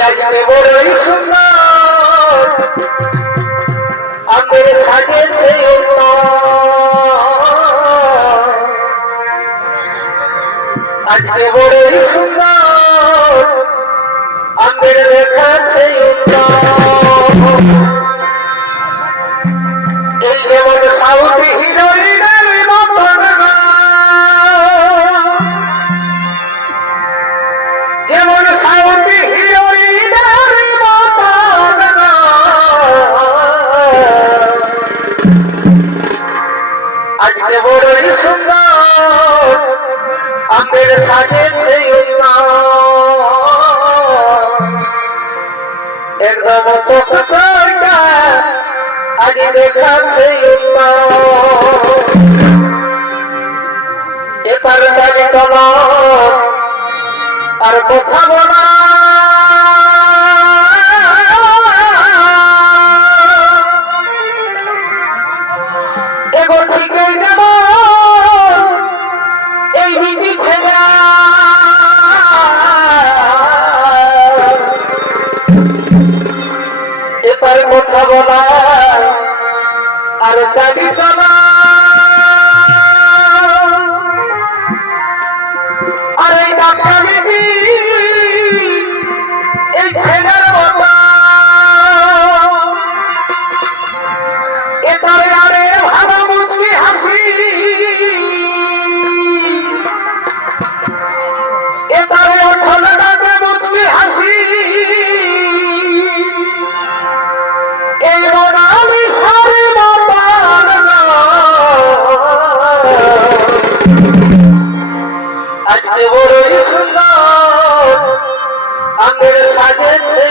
আজকে বড়ই সুন্দর আমের সাজেছে আজকে বড়ই সুন্দর আমের রেখাছে এই যেমন সাউথ হিরোইনের মতন যেমন সাউথ হিরোইনের মতন আজকে বড়ই সুন্দর আমের সাজেছে একদম চোখটা আজ দেখাচ্ছে এবার বাজে কলা আর কথা বলা এগো ঠিকই দেব এই বিটি ছেলে এবার কথা বলা আর জানি না আর এই ডাক্তারি এই ছেলের মতো এটারে আরে ভালো মুচকি হাসি এটারে ওঠলটাকে মুচকি হাসি এই মোনালি সারি আজকে বড়ই সুন্দর আমের সাজেছে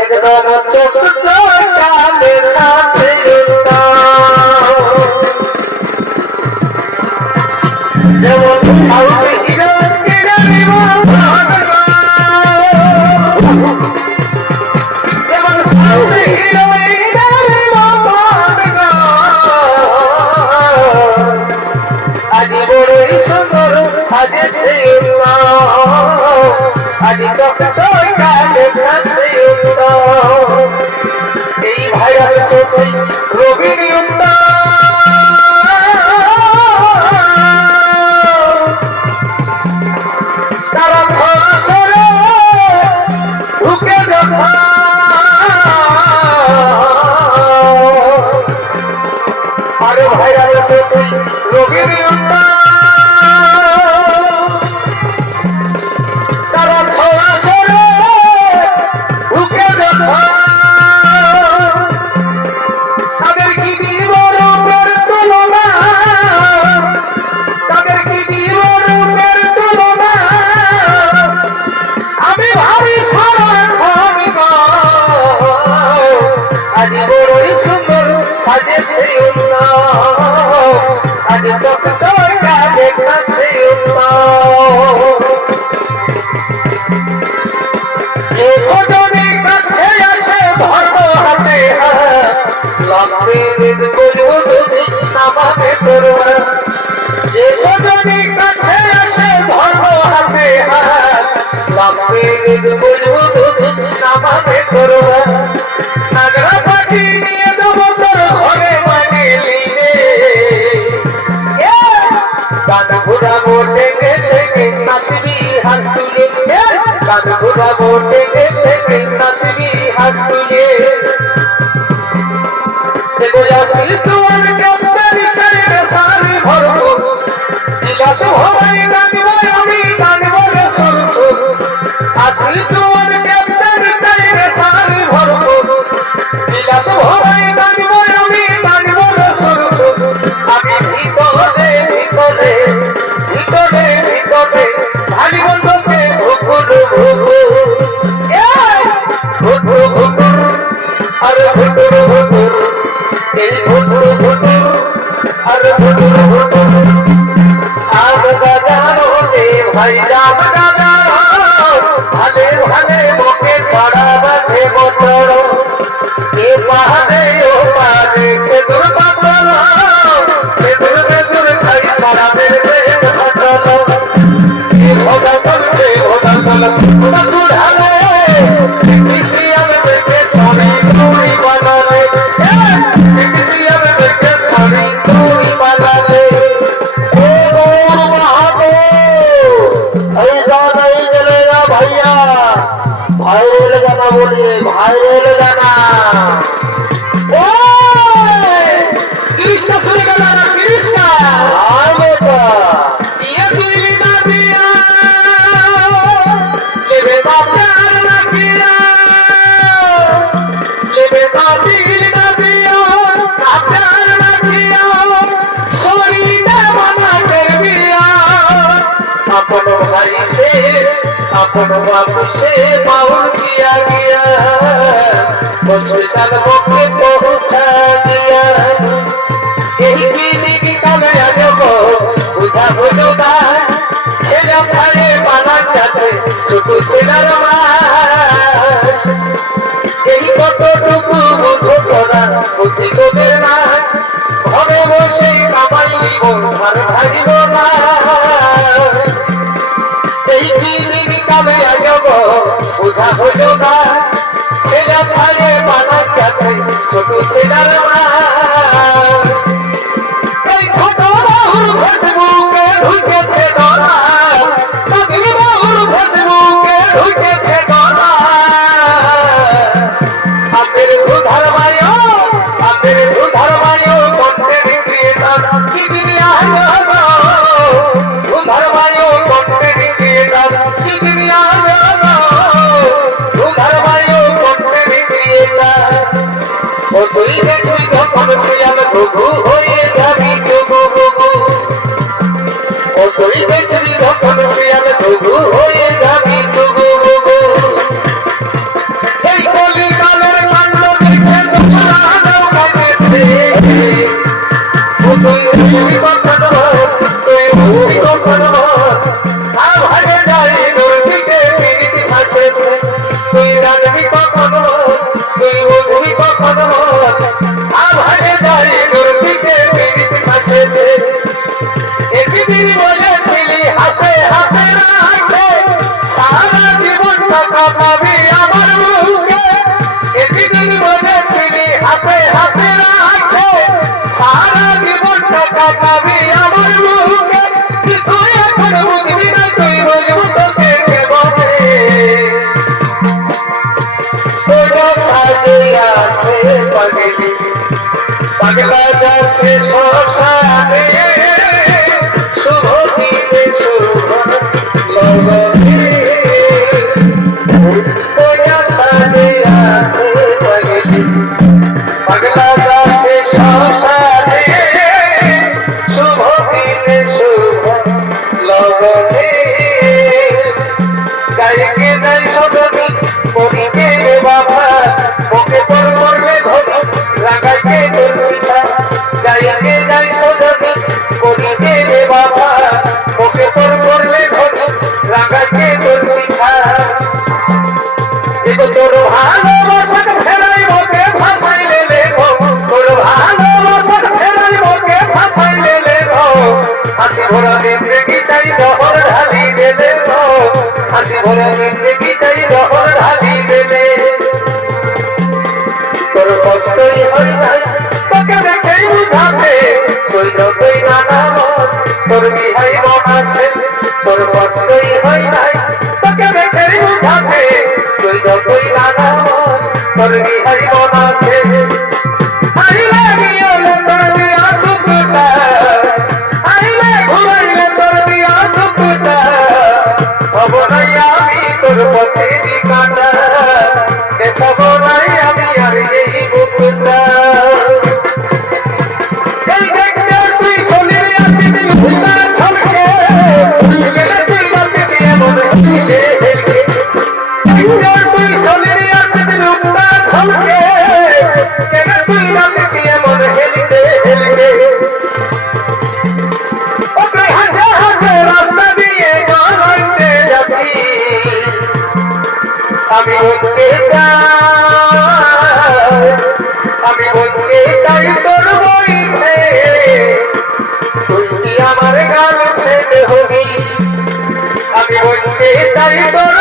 একদম চোখ চোখটা দেখাচ্ছে যেমন সাউথ হিরোইনের মতন যেমন সাউথ হিরোইনের মতন আজ বড়ই সুন্দর সাজেছে আজ চোখটা দেখাচ্ছে এই ভাইরাল সত্যি রবির তারা সরাসরি ঢুকে দেখা আরে ভাইরাল সত্যি রবির তারা সরাসরি ঢুকে দেখা তাদের কি দিব রূপের তুলনা তাদের কি দিব রূপের তুলনা আমি ভাবি সারাক্ষণ আজ বড়ই সুন্দর সাজেছে আজ চোখটা দেখাচ্ছে সজনের কাছে আসে ধর্ম হাতে লক্ষ্মীর বুঝবুঝি নামাতে করবা যে সজনের কাছে আসে ধর্ম হাতে লক্ষ্মীর বুঝবুঝি নামাতে করবা নাগরা পাখি নিয়ে দেবো তোর ঘরে মানে লিনে গান ঘুরাবো টেকে টেকে নাচবি হাত তুলে গান ঘুরাবো টেকে টেকে নাচবি হাত তুলে দেখো আসি তোমার কাপ্তারি চাইবে সারি ভরবো বিলাস ভরাই গানবো আমি গানবো রে সরসো আসি তোমার কাপ্তারি চাইবে সারি ভরবো বিলাস ভরাই গানবো আমি গানবো রে সরসো আমি ভিতরে ভিতরে ভিতরে ভিতরে ভারী বন্ধকে ঘুকুর ঘুকুর ঘুকুর ঘুকুর আরে ঘুকুর ঘুকুর এই ঘুকুর ঘুকুর আরে ঘুকুর ঘুকুর আগ বাজানো রে ভাই রাম দাদারো ভালে ভালে মুখে ছড়া বাঁধে বছর এ পাহাড়ে ও পাহাড়ে কে দুর্গা বসুধারে শিয়াল দেখে ছড়ি দৌড়ি পালালে শিয়াল দেখে ছড়ি দৌড়ি পালালে ও গৌর বাহাদুর ऐसा नहीं चलेगा भैया वायरल गाना बोलिए वायरल गाना कृष्ण सुनेगा गाना कृष्ण हाँ बेटा ये दिल ना दिया ये बेटा प्यार ना किया ये बेटा दिल ना दिया ना प्यार ना किया सोनी ने मना कर दिया अपन भाई से अपन बाबू से बाउल किया गया हॉस्पिटल मौके पहुंचा दिया यही क्लिनिक का नया जगो बुझा बुझा ছেলে ভাই পালা যাচ্ছে ছোট ছেলের মা এই কতটুকু বুঝো তোরা বুঝি তোদের না ঘরে বসে কামাই নিব আর ভাগিব না এই ক্লিনিক কালে যাব বুঝা হইল না ছেলে ভাই পালা যাচ্ছে ছোট ছেলের মা এই ছোট বাহুর ফেসবুকে ঢুকেছে ডলা নদীর বাহুর ফেসবুকে ঢুকেছে ডলা আমাদের দুধার মায়ো কন্টেন্ট ক্রিয়েটর কি দুনিয়া গো দুধার মায়ো কন্টেন্ট ক্রিয়েটর কি দুনিয়া গো দুধার মায়ো কন্টেন্ট ক্রিয়েটর ও তুই দেখবি যখন শিয়াল ঘুঘু হয়ে যাবি ঘুঘু ঘুঘু ও তুই দেখবি যখন শিয়াল ঘুঘু হয়ে যাবি ঘুঘু ঘুঘু এই কলিকালের কাণ্ড দেখে দোষরাও কাঁদেছে ও তুই বুঝবি কখন তুই বুঝবি কখন আর ভাগে যাই তোর দিকে পিরিতি ভাসেছে তুই জানবি কখন তুই বুঝবি কখন আর ভাগে যাই তোর দিকে পিরিতি ভাসেছে একদিন বলেছিলি হাতে হাতে রাখে সারা জীবন টাকা পাবি আমার মুখে একদিন বলেছিলি হাতে হাতে রাখে সারা জীবন টাকা পাবি আমার মুখে তুই এখন বুঝবি না তুই বুঝবো তোকে কে বলে তোরা সাজে আছে পাগলি পাগলা যাচ্ছে শ্মশানে শুভ দিনে শুভ লগনে তোরা সাজে আছে পাগলি পাগলা যাচ্ছে শ্মশানে শুভ দিনে শুভ লগনে গায়কে নাই সদনী করিকে রে বাবা ওকে পর করলে ধরি রাগাইকে তোর সীতা গায়কে নাই সদনী করিকে রে বাবা ওকে পর করলে ধরি রাগাইকে তোর সীতা এগো তোর ভালোবাসা ফেরাই ওকে ফাঁসাইলে লেগো তোর ভালোবাসা ফেরাই ওকে ফাঁসাইলে লেগো হাসি ভরা জিন্দগিটাই দহর ঢালি দেলে গো হাসি ভরা জিন্দগিটাই দহর ঢালি দেলে তোর কষ্টই হয় নাই তোকে দেখেই বুঝাতে তুই যতই নানা তোর বিহাই আছে তোর কষ্টই হয় নাই তোকে দেখেই বুঝাতে তুই যতই নানা তোর বিহাই আছে আইলে গিয়ে তোর দিয়া সুখটা আইলে ঘুরাইলে তোর দিয়া সুখটা হব নাই আমি তোর পথে দিকাটা দেখাবো নাই আমি আর এই বুকটা এই দেখতে তুই শরীর আছে দিলটা ছলকে তুই বাতিস এমন ছিলে হেলকে তুই শরীর আছে দিলটা ছলকে তুই বাতিস এমন হেলকে হেলকে ওকে হাসে হাসে রাস্তা দিয়ে গাইতে যাচ্ছি আমি বলতে চাই তোর বইতে তুই কি আমার গান ফেলে হবি আমি বলতে চাই তোর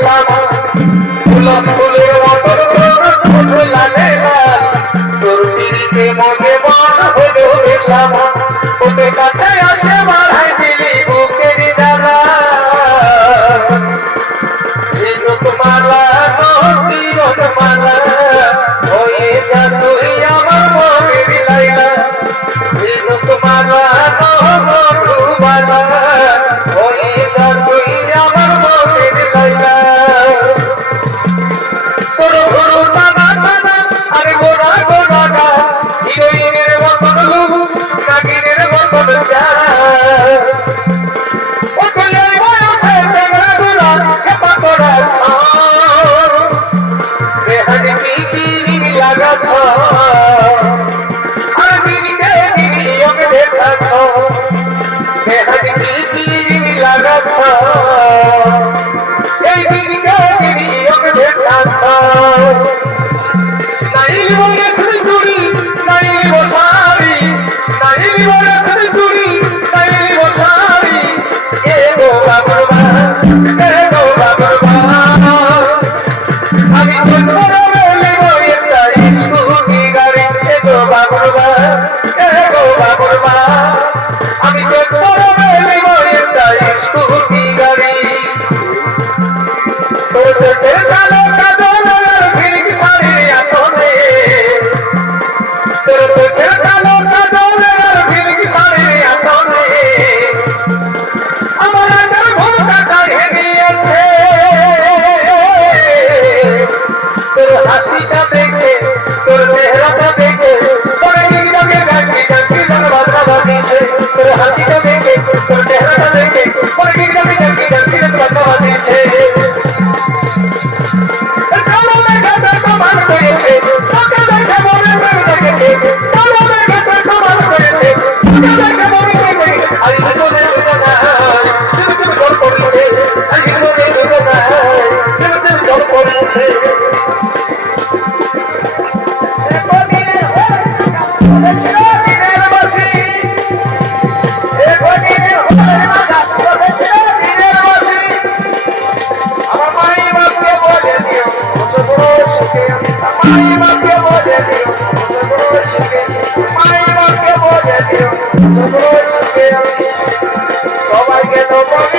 শ্যামা গোলাপ ফুলের মতন ঠোঁট লালে লাল তোর পিড়িতে মনে মন হলো রে শ্যামা ওদের কাছে আসে বাড়াই দিলি বুকের জ্বালা ঝিনুক মালা নদীর মালা হয়ে যা তুই আমার মনের লাইলা ঝিনুক মালা মধুবালা হয়ে যা তুই আমার মনের লাইলা তোর গরু টানা টানা আরে গোড়া গোড়া গা হিরোইনের মতন লুক নাগিনের মতন যা এই দিনকে ওকে দেখাচ্ছ নাইলি বলেছিস তুই নাইলি বসারি নাইলি বলেছিস তুই নাইলি বসারি এ গো বাবুরবা আমি তো তোরা বলিব একটা স্কুটি গাড়ি এ গো বাবুরবা আমি তো তোরা বলিব একটা স্কুটি গাড়ি তোদের কালো কাজল আর ঝিলিক শাড়ি আতনে তোদের কালো কাজল আর ঝিলিক শাড়ি আতনে আমার আন্ডার ভোটা কাঢ়ে নিয়েছে তোর হাসিটা দেখে তোর চেহারাটা দেখে তোর নিগড়ে ডাকি ডাকি বাধা বাঁধিয়েছে তোর হাসিটা দেখে তোর চেহারাটা দেখে তোর নিগড়ে ডাকি ডাকি বাধা বাঁধিয়েছে সবাইকে তো বলি